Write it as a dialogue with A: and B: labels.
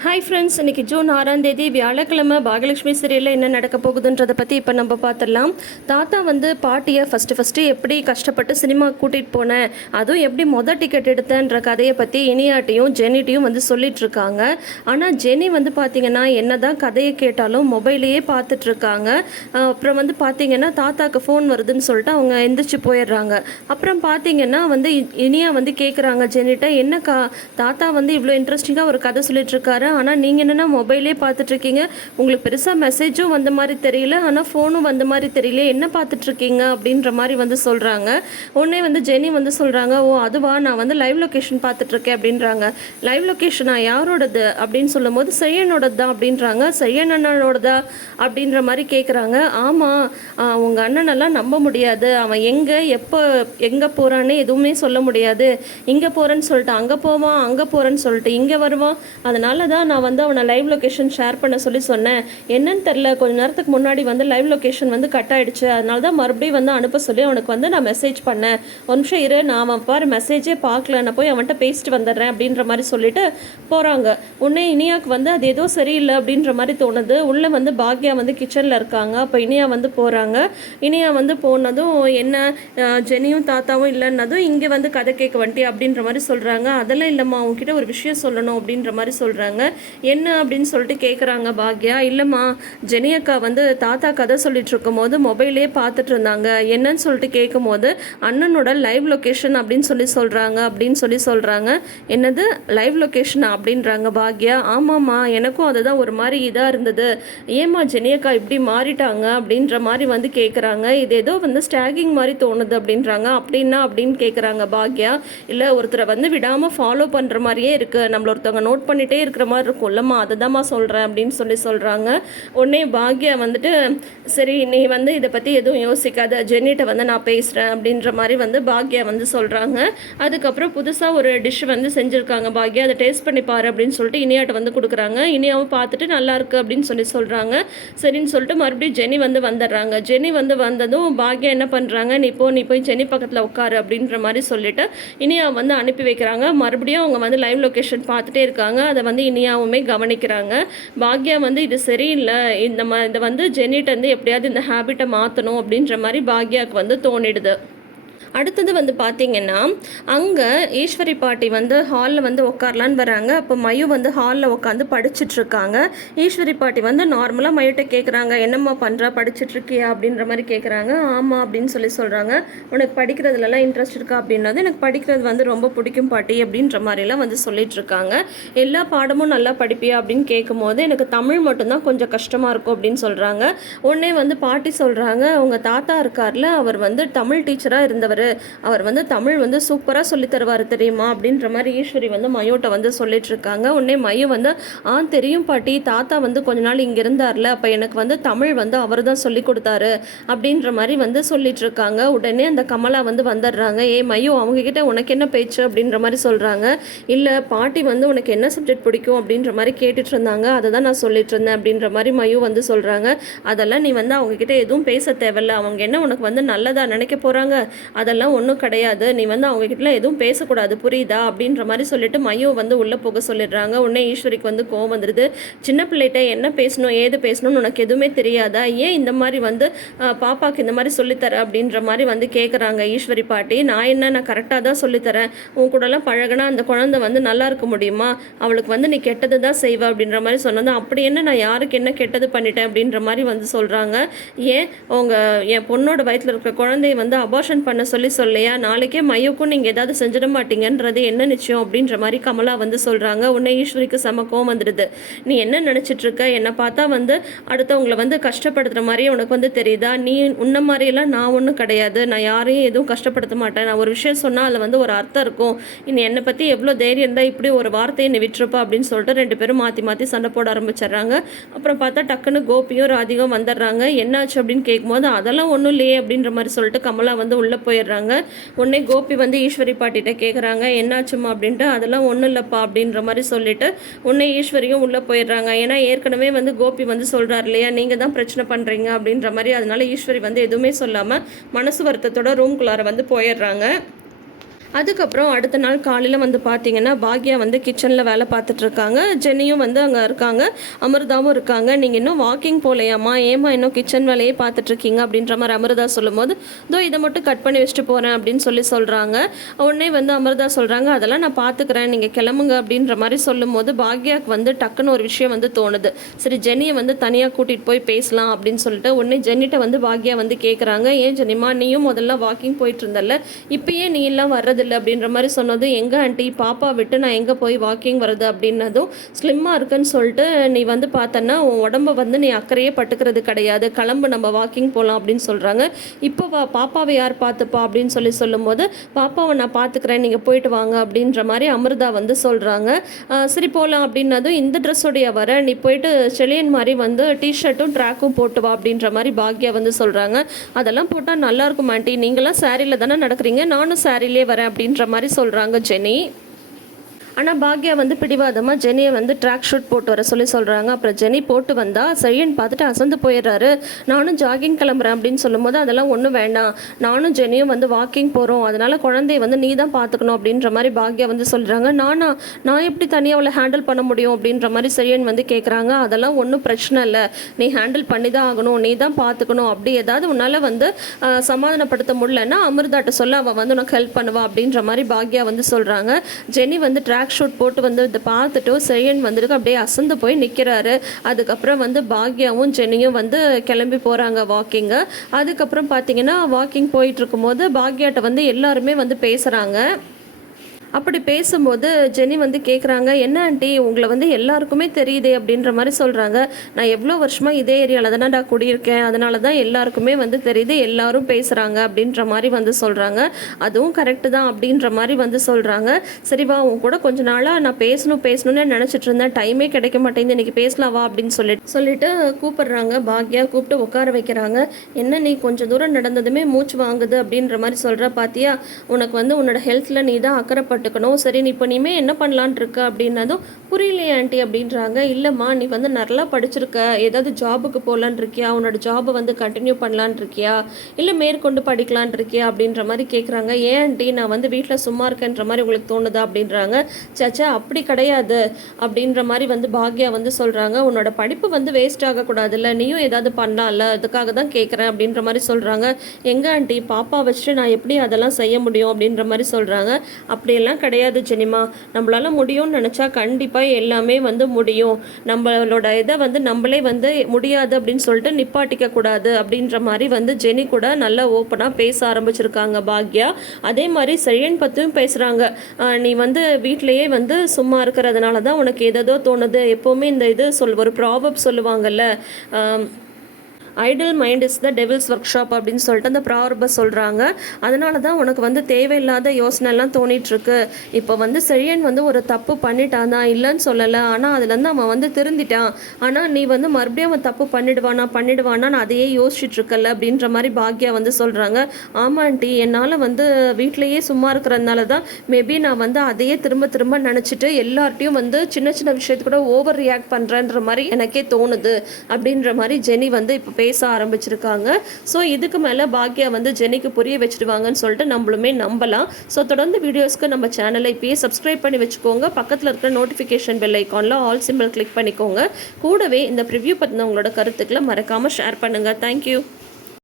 A: Hi friends இன்னைக்கு June ஆறாம் தேதி வியாழக்கிழமை பாகலட்சுமி சீரியலில் என்ன நடக்க போகுதுன்றதை பற்றி இப்போ நம்ம பார்த்துடலாம் தாத்தா வந்து பாட்டியை ஃபஸ்ட்டு ஃபஸ்ட்டு எப்படி கஷ்டப்பட்டு சினிமா கூட்டிகிட்டு போனேன் அதுவும் எப்படி மொதல் டிக்கெட் எடுத்தேன்ற கதையை பற்றி இனியாட்டையும் ஜெனிட்டையும் வந்து சொல்லிகிட்ருக்காங்க ஆனால் ஜெனி வந்து பார்த்திங்கன்னா என்ன தான் கதையை கேட்டாலும் மொபைலையே பார்த்துட்ருக்காங்க அப்புறம் வந்து பார்த்திங்கன்னா தாத்தாவுக்கு ஃபோன் வருதுன்னு சொல்லிட்டு அவங்க எந்திரிச்சு போயிடுறாங்க. அப்புறம் பார்த்தீங்கன்னா வந்து இனியா வந்து கேட்குறாங்க ஜெனிட்ட என்னக்கா தாத்தா வந்து இவ்வளோ இன்ட்ரெஸ்டிங்காக ஒரு கதை சொல்லிகிட்ருக்காரு இருக்காரு ஆனால் நீங்கள் என்னென்னா மொபைலே பார்த்துட்ருக்கீங்க. உங்களுக்கு பெருசாக மெசேஜும் வந்த மாதிரி தெரியல. ஆனால் ஃபோனும் வந்த மாதிரி தெரியல. என்ன பார்த்துட்ருக்கீங்க? அப்படின்ற மாதிரி வந்து சொல்கிறாங்க உடனே வந்து ஜெனி வந்து சொல்கிறாங்க ஓ அதுவா? நான் வந்து லைவ் லொக்கேஷன் பார்த்துட்ருக்கேன் அப்படின்றாங்க. லைவ் லொக்கேஷனா யாரோடது? அப்படின்னு சொல்லும் போது செய்யனோடது தான் அப்படின்றாங்க. செய்யன் அண்ணனோடதா? அப்படின்ற மாதிரி கேட்குறாங்க ஆமாம் உங்கள் அண்ணனெல்லாம் நம்ப முடியாது. அவன் எங்கே எப்போ எங்கே போகிறான்னு எதுவுமே சொல்ல முடியாது. இங்கே போகிறேன்னு சொல்லிட்டு அங்கே போவான் அங்கே போகிறேன்னு சொல்லிட்டு இங்கே வருவான். அதனால தான் நான் வந்து அவனை லைவ் லொக்கேஷன் ஷேர் பண்ண சொல்லி சொன்னேன். என்னன்னு தெரில கொஞ்ச நேரத்துக்கு முன்னாடி வந்து லைவ் லொக்கேஷன் வந்து கட் ஆகிடுச்சு அதனால தான் மறுபடியும் வந்து அனுப்ப சொல்லி அவனுக்கு வந்து நான் மெசேஜ் பண்ணேன். ஒரு நிமிஷம் இரு நான் அவன் பாரு மெசேஜே பார்க்கல. நான் போய் அவன்கிட்ட பேசிட்டு வந்துடுறேன் அப்படின்ற மாதிரி சொல்லிட்டு போகிறாங்க உடனே இனியாவுக்கு வந்து அது ஏதோ சரியில்லை அப்படின்ற மாதிரி தோணுது. உள்ளே வந்து பாக்யா வந்து கிச்சனில் இருக்காங்க. அப்போ இனியா வந்து போகிறாங்க இனியா வந்து போனதும் என்ன ஜெனியும் தாத்தாவும் இல்லைன்னதும் இங்கே வந்து கதை கேட்க வந்துட்டி அப்படின்ற மாதிரி சொல்கிறாங்க அதெல்லாம் இல்லைம்மா உங்ககிட்ட ஒரு விஷயம் சொல்லணும் அப்படின்ற மாதிரி சொல்கிறாங்க என்ன அப்படின்னு சொல்லிட்டு கேட்குறாங்க பாக்யா. இல்லைம்மா ஜெனி அக்கா வந்து தாத்தா கதை சொல்லிட்டு இருக்கும்போது மொபைலே பார்த்துட்டு இருந்தாங்க என்னன்னு சொல்லிட்டு கேட்கும்போது அண்ணனோட லைவ் லொக்கேஷன் அப்படின்னு சொல்லி சொல்கிறாங்க அப்படின்னு சொல்லி சொல்கிறாங்க என்னது? லைவ் லொக்கேஷன் அப்படின்றாங்க பாக்யா. ஆமாம்மா எனக்கும் அதுதான் ஒரு மாதிரி இதாக இருந்தது. ஏம்மா ஜெனியக்கா இப்படி மாறிட்டாங்க அப்படின்ற மாதிரி வந்து கேட்குறாங்க இது ஏதோ வந்து ஸ்டாகிங் மாதிரி தோணுது அப்படின்றாங்க. அப்படின்னா அப்படின்னு கேட்குறாங்க பாக்யா. இல்லை ஒருத்தரை வந்து விடாமல் ஃபாலோ பண்ணுற மாதிரியே இருக்குது நம்மள ஒருத்தவங்க நோட் பண்ணிகிட்டே இருக்கிற மாதிரி இருக்கும்லம்மா அதை தான்மா சொல்கிறேன் அப்படின்னு சொல்லி சொல்கிறாங்க உடனே பாக்யா வந்துட்டு சரி நீ வந்து இதை பற்றி எதுவும் யோசிக்காத. ஜென்னிட்ட வந்து நான் பேசுகிறேன் அப்படின்ற மாதிரி வந்து பாக்யா வந்து சொல்கிறாங்க அதுக்கப்புறம் புதுசாக ஒரு டிஷ் வந்து செஞ்சுருக்காங்க பாக்யா. அதை டேஸ்ட் பண்ணி பாரு அப்படின்னு சொல்லிட்டு இனியாட்ட வந்து கொடுக்குறாங்க. இனியாவும் பார்த்துட்டு நல்லாருக்கு அப்படின்னு சொல்லி சொல்கிறாங்க சரின்னு சொல்லிட்டு மறுபடியும் ஜெனி வந்து வந்துடுறாங்க. ஜெனி வந்து வந்ததும் பாக்யா என்ன பண்ணுறாங்க நீ போ நீ போய் ஜெனி பக்கத்தில் உட்காரு அப்படின்ற மாதிரி சொல்லிட்டு இனியா வந்து அனுப்பி வைக்கிறாங்க. மறுபடியும் அவங்க வந்து லைவ் லொக்கேஷன் பார்த்துட்டே இருக்காங்க. அதை வந்து இனியாவுமே கவனிக்கிறாங்க. பாக்யா வந்து இது சரியில்லை. இந்த ம இதை வந்து ஜெனிட் வந்து எப்படியாவது இந்த ஹேபிட்டை மாற்றணும் அப்படின்ற மாதிரி பாக்யாவுக்கு வந்து தோணிடுது. அடுத்தது வந்து பார்த்தீங்கன்னா அங்கே ஈஸ்வரி பாட்டி வந்து ஹாலில் வந்து உட்காரலான்னு வராங்க. அப்போ மயு வந்து ஹாலில் உட்காந்து படிச்சுட்ருக்காங்க. ஈஸ்வரி பாட்டி வந்து நார்மலாக மயுட்ட கேட்குறாங்க என்னம்மா பண்ணுறா படிச்சுட்ருக்கியா? அப்படின்ற மாதிரி கேட்குறாங்க ஆமாம் அப்படின்னு சொல்லி சொல்கிறாங்க உனக்கு படிக்கிறதுலலாம் இன்ட்ரெஸ்ட் இருக்கா? அப்படின்னது எனக்கு படிக்கிறது வந்து ரொம்ப பிடிக்கும் பாட்டி அப்படின்ற மாதிரிலாம் வந்து சொல்லிகிட்ருக்காங்க எல்லா பாடமும் நல்லா படிப்பியா? அப்படின்னு கேட்கும்போது எனக்கு தமிழ் மட்டும்தான் கொஞ்சம் கஷ்டமாக இருக்கும் அப்படின்னு சொல்கிறாங்க உடனே வந்து பாட்டி சொல்கிறாங்க அவங்க தாத்தா இருக்கார்ல அவர் வந்து தமிழ் டீச்சராக இருந்தவர் அவர் வந்து தமிழ் வந்து சூப்பராக சொல்லி தருவார் தெரியுமா? அப்படின்ற மாதிரி ஈஸ்வரி வந்து மயோட்ட வந்து சொல்லிட்டு இருக்காங்க உடனே மயு வந்து ஆ தெரியும் பாட்டி. தாத்தா வந்து கொஞ்ச நாள் இங்கே இருந்தார்ல. அப்போ எனக்கு வந்து தமிழ் வந்து அவர் தான் சொல்லி கொடுத்தாரு. அப்படின்ற மாதிரி வந்து சொல்லிட்டு இருக்காங்க உடனே அந்த கமலா வந்து வந்துடுறாங்க. ஏ மயு அவங்க கிட்ட உனக்கு என்ன பேச்சு? அப்படின்ற மாதிரி சொல்கிறாங்க இல்லை பாட்டி வந்து உனக்கு என்ன சப்ஜெக்ட் பிடிக்கும்? அப்படின்ற மாதிரி கேட்டுட்டு இருந்தாங்க அதை தான் நான் சொல்லிட்டு இருந்தேன் அப்படின்ற மாதிரி மயு வந்து சொல்கிறாங்க அதெல்லாம் நீ வந்து அவங்க கிட்ட எதுவும் பேச தேவையில்ல. அவங்க என்ன உனக்கு வந்து நல்லதா நினைக்க போகிறாங்க அதை அதெல்லாம் ஒன்றும் கிடையாது. நீ வந்து அவங்க கிட்டலாம் எதுவும் பேசக்கூடாது. புரியுதா? அப்படின்ற மாதிரி சொல்லிட்டு மையோ வந்து உள்ளே போக சொல்லிடுறாங்க. உடனே ஈஸ்வரிக்கு வந்து கோவம் வந்துடுது சின்ன பிள்ளைகிட்ட என்ன பேசணும் ஏது பேசணும்னு உனக்கு எதுவுமே தெரியாதா? ஏன் இந்த மாதிரி வந்து பாப்பாவுக்கு இந்த மாதிரி சொல்லித்தர அப்படின்ற மாதிரி வந்து கேட்குறாங்க ஈஸ்வரி பாட்டி. நான் என்ன நான் கரெக்டாக தான் சொல்லித்தரேன். உன் கூடலாம் பழகினா அந்த குழந்தை வந்து நல்லா இருக்க முடியுமா? அவளுக்கு வந்து நீ கெட்டது தான் செய்வ அப்படின்ற மாதிரி சொன்னது அப்படி என்ன நான் யாருக்கு என்ன கெட்டது பண்ணிட்டேன் அப்படின்ற மாதிரி வந்து சொல்கிறாங்க ஏன்? உங்கள் என் பொண்ணோட வயத்தில் இருக்க குழந்தைய வந்து அபார்ஷன் பண்ண சொல்லி சொல்லையா? நாளைக்கே மையக்கும் நீங்கள் ஏதாவது செஞ்சிட மாட்டீங்கன்றது என்ன நிச்சயம் அப்படின்ற மாதிரி கமலா வந்து சொல்கிறாங்க உன்னை ஈஸ்வரிக்கு செம கோவம் வந்துடுது நீ என்ன நினச்சிட்டு இருக்க? என்னை பார்த்தா வந்து அடுத்தவங்களை வந்து கஷ்டப்படுத்துகிற மாதிரியே உனக்கு வந்து தெரியுதா? நீ உன்ன மாதிரியெல்லாம் நான் ஒன்றும் கிடையாது. நான் யாரையும் எதுவும் கஷ்டப்படுத்த மாட்டேன். நான் ஒரு விஷயம் சொன்னால் அதில் வந்து ஒரு அர்த்தம் இருக்கும். நீ என்னை பற்றி எவ்வளோ தைரியம் இருந்தால் இப்படி ஒரு வார்த்தையை நீ விட்டுருப்பா அப்படின்னு சொல்லிட்டு ரெண்டு பேரும் மாற்றி மாற்றி சண்டை போட ஆரம்பிச்சிடுறாங்க. அப்புறம் பார்த்தா டக்குன்னு கோபியும் ராதிகம் வந்துடுறாங்க. என்னாச்சு அப்படின்னு கேட்கும்போது அதெல்லாம் ஒன்றும் இல்லையே அப்படின்ற மாதிரி சொல்லிட்டு கமலா வந்து உள்ளே போயிடுறாங்க உடனே கோபி வந்து ஈஸ்வரி பாட்டிகிட்ட கேட்குறாங்க என்னாச்சுமா அப்படின்ட்டு அதெல்லாம் ஒன்றும் இல்லைப்பா அப்படின்ற மாதிரி சொல்லிட்டு உடனே ஈஸ்வரியும் உள்ளே போயிடுறாங்க. ஏன்னா ஏற்கனவே வந்து கோபி வந்து சொல்கிறார் இல்லையா நீங்கள் தான் பிரச்சனை பண்ணுறீங்க அப்படின்ற மாதிரி. அதனால ஈஸ்வரி வந்து எதுவுமே சொல்லாமல் மனசு வருத்தத்தோட ரூம்குள்ளார வந்து போயிடுறாங்க. அதுக்கப்புறம் அடுத்த நாள் காலையில் வந்து பார்த்தீங்கன்னா பாக்யா வந்து கிச்சனில் வேலை பார்த்துட்ருக்காங்க ஜென்னியும் வந்து அங்கே இருக்காங்க. அமிர்தாவும் இருக்காங்க. நீங்கள் இன்னும் வாக்கிங் போகலையாம்மா ஏமா இன்னும் கிச்சன் வேலையே பார்த்துட்ருக்கீங்க அப்படின்ற மாதிரி அமிர்தா சொல்லும்போது இதோ இதை மட்டும் கட் பண்ணி வச்சுட்டு போகிறேன் அப்படின்னு சொல்லி சொல்கிறாங்க உடனே வந்து அமிர்தா சொல்கிறாங்க அதெல்லாம் நான் பார்த்துக்கிறேன். நீங்கள் கிளம்புங்க அப்படின்ற மாதிரி சொல்லும்போது பாக்யாவுக்கு வந்து டக்குன்னு ஒரு விஷயம் வந்து தோணுது. சரி ஜெனியை வந்து தனியாக கூட்டிகிட்டு போய் பேசலாம் அப்படின்னு சொல்லிட்டு உடனே ஜென்னிட்ட வந்து பாக்யா வந்து கேட்குறாங்க ஏன் ஜெனிமா நீயும் முதல்ல வாக்கிங் போயிட்டு இருந்தல இப்பயே நீ எல்லாம் வர்றது வர்றதில்ல அப்படின்ற மாதிரி சொன்னதும் எங்கே ஆண்டி பாப்பா விட்டு நான் எங்கே போய் வாக்கிங் வருது அப்படின்னதும் ஸ்லிம்மாக இருக்குன்னு சொல்லிட்டு நீ வந்து பார்த்தன்னா உன் உடம்ப வந்து நீ அக்கறையே பட்டுக்கிறது கிடையாது. கிளம்பு நம்ம வாக்கிங் போகலாம் அப்படின்னு சொல்கிறாங்க இப்போ வா பாப்பாவை யார் பார்த்துப்பா? அப்படின்னு சொல்லி சொல்லும்போது பாப்பாவை நான் பார்த்துக்கிறேன் நீங்கள் போயிட்டு வாங்க அப்படின்ற மாதிரி அமிர்தா வந்து சொல்கிறாங்க சரி போகலாம் அப்படின்னதும் இந்த ட்ரெஸ்ஸோடைய வர நீ போயிட்டு செலியன் மாதிரி வந்து டிஷர்ட்டும் ட்ராக்கும் போட்டு வா அப்படின்ற மாதிரி பாக்யா வந்து சொல்கிறாங்க அதெல்லாம் போட்டால் நல்லாயிருக்கும் ஆண்டி. நீங்களாம் சாரியில் தானே நடக்கிறீங்க. நானும் சாரிலே வரேன் அப்படின்ற மாதிரி சொல்கிறாங்க ஜெனி. ஆனால் பாக்யா வந்து பிடிவாதமாக ஜெனியை வந்து ட்ராக் ஷூட் போட்டு வர சொல்லி சொல்கிறாங்க அப்புறம் ஜெனி போட்டு வந்தால் சரின்னு பார்த்துட்டு அசந்து போயிடுறாரு. நானும் ஜாகிங் கிளம்புறேன் அப்படின்னு சொல்லும்போது அதெல்லாம் ஒன்றும் வேண்டாம். நானும் ஜெனியும் வந்து வாக்கிங் போகிறோம் அதனால் குழந்தைய வந்து நீ தான் பார்த்துக்கணும் அப்படின்ற மாதிரி பாக்யா வந்து சொல்கிறாங்க நானா நான் எப்படி தனியாக அவளை ஹேண்டில் பண்ண முடியும் அப்படின்ற மாதிரி சரியன் வந்து கேட்குறாங்க அதெல்லாம் ஒன்றும் பிரச்சனை இல்லை. நீ ஹேண்டில் பண்ணி தான் ஆகணும். நீ தான் பார்த்துக்கணும். அப்படி ஏதாவது உன்னால் வந்து சமாதானப்படுத்த முடியலன்னா அமிர்தாட்ட சொல்ல. அவள் வந்து உனக்கு ஹெல்ப் பண்ணுவா அப்படின்ற மாதிரி பாக்யா வந்து சொல்கிறாங்க ஜெனி வந்து ட்ராக் ஷூட் போட்டு வந்து இதை பார்த்துட்டு செரியன் வந்துட்டு அப்படியே அசந்து போய் நிற்கிறாரு அதுக்கப்புறம் வந்து பாக்யாவும் ஜெனியும் வந்து கிளம்பி போகிறாங்க வாக்கிங்கு அதுக்கப்புறம் பார்த்தீங்கன்னா வாக்கிங் போயிட்டு இருக்கும்போது பாக்யாட்ட வந்து எல்லாருமே வந்து பேசுகிறாங்க அப்படி பேசும்போது ஜெனி வந்து கேட்குறாங்க என்ன ஆண்டி உங்களை வந்து எல்லாருக்குமே தெரியுதே அப்படின்ற மாதிரி சொல்கிறாங்க நான் எவ்வளோ வருஷமாக இதே ஏரியாவில் தானே நான் குடியிருக்கேன். அதனால தான் எல்லாருக்குமே வந்து தெரியுது எல்லாரும் பேசுகிறாங்க அப்படின்ற மாதிரி வந்து சொல்கிறாங்க அதுவும் கரெக்டு தான் அப்படின்ற மாதிரி வந்து சொல்கிறாங்க சரிவா உன் கூட கொஞ்ச நாளாக நான் பேசணும் பேசணும்னு நினச்சிட்டு இருந்தேன். டைமே கிடைக்க மாட்டேங்குது. இன்னைக்கு பேசலாம் வா அப்படின்னு சொல்லிட்டு சொல்லிட்டு கூப்பிடுறாங்க. பாக்யா கூப்பிட்டு உட்கார வைக்கிறாங்க. என்ன நீ கொஞ்சம் தூரம் நடந்ததுமே மூச்சு வாங்குது அப்படின்ற மாதிரி சொல்கிற பார்த்தியா உனக்கு வந்து உன்னோட ஹெல்த்தில் நீ தான் அக்கறைப்பட்டுக்கணும் சரி நீ இப்போ நீமே என்ன பண்ணலான் இருக்க? அப்படின்னதும் புரியலையே ஆண்டி அப்படின்றாங்க. இல்லைம்மா நீ வந்து நல்லா படிச்சிருக்க. ஏதாவது ஜாபுக்கு போகலான் இருக்கியா? உன்னோட ஜாபை வந்து கண்டினியூ பண்ணலான் இருக்கியா? இல்லை மேற்கொண்டு படிக்கலான் இருக்கியா? அப்படின்ற மாதிரி கேட்குறாங்க ஏன் ஆண்டி நான் வந்து வீட்டில் சும்மா இருக்கேன்ற மாதிரி உங்களுக்கு தோணுதா? அப்படின்றாங்க. சச்சா அப்படி கிடையாது அப்படின்ற மாதிரி வந்து பாக்யா வந்து சொல்கிறாங்க உன்னோட படிப்பு வந்து வேஸ்ட் ஆகக்கூடாதுல்ல. நீயும் ஏதாவது பண்ணலாம்ல. அதுக்காக தான் கேட்குறேன் அப்படின்ற மாதிரி சொல்கிறாங்க எங்கே ஆண்டி பாப்பா வச்சுட்டு நான் எப்படி அதெல்லாம் செய்ய முடியும்? அப்படின்ற மாதிரி சொல்கிறாங்க அப்படியெல்லாம் கிடையாது ஜெனிமா. நம்மளால முடியும்னு நினச்சா கண்டிப்பாக எல்லாமே வந்து முடியும். நம்மளோட இதை வந்து நம்மளே வந்து முடியாது அப்படின்னு சொல்லிட்டு நிப்பாட்டிக்க கூடாது அப்படின்ற மாதிரி வந்து ஜெனி கூட நல்லா ஓப்பனாக பேச ஆரம்பிச்சிருக்காங்க பாக்யா. அதே மாதிரி செழியன் பற்றியும் பேசுகிறாங்க நீ வந்து வீட்டிலையே வந்து சும்மா இருக்கிறதுனால தான் உனக்கு எதோ தோணுது. எப்போவுமே இந்த இது சொல் ஒரு ப்ராபப் சொல்லுவாங்கல்ல idle mind is the devil's workshop அப்படின்னு சொல்லிட்டு அந்த ப்ரார்ப சொல்கிறாங்க அதனால தான் உனக்கு வந்து தேவையில்லாத யோசனைலாம் தோணிட்டுருக்கு. இப்போ வந்து செழியன் வந்து ஒரு தப்பு பண்ணிட்டான் தான் இல்லைன்னு சொல்லலை. ஆனால் அதுலேருந்து அவன் வந்து திருந்திட்டான். ஆனால் நீ வந்து மறுபடியும் அவன் தப்பு பண்ணிடுவானா பண்ணிடுவானா நான் அதையே யோசிச்சுட்ருக்கல அப்படின்ற மாதிரி பாக்யா வந்து சொல்கிறாங்க ஆமாண்டி என்னால் வந்து வீட்லேயே சும்மா இருக்கிறதுனால தான் மேபி நான் வந்து அதையே திரும்ப திரும்ப நினச்சிட்டு எல்லார்ட்டையும் வந்து சின்ன சின்ன விஷயத்துக்கு கூட ஓவர் ரியாக்ட் பண்ணுறேன்ற மாதிரி எனக்கே தோணுது அப்படின்ற மாதிரி ஜெனி வந்து இப்போ பேச ஆரம்பிச்சிருக்காங்க. ஸோ இதுக்கு மேலே பாக்யா வந்து ஜெனிக்கு புரிய வச்சுடுவாங்கன்னு சொல்லிட்டு நம்மளுமே நம்பலாம். ஸோ தொடர்ந்து வீடியோஸ்க்கு நம்ம சேனலை இப்பயே சப்ஸ்கிரைப் பண்ணி வச்சுக்கோங்க. பக்கத்தில் இருக்கிற நோட்டிஃபிகேஷன் பெல் ஐக்கானில் ஆல் சிம்பிள் கிளிக் பண்ணிக்கோங்க. கூடவே இந்த ப்ரிவ்யூ பற்றின உங்களோட கருத்துக்களை மறக்காமல் ஷேர் பண்ணுங்கள் தேங்க்யூ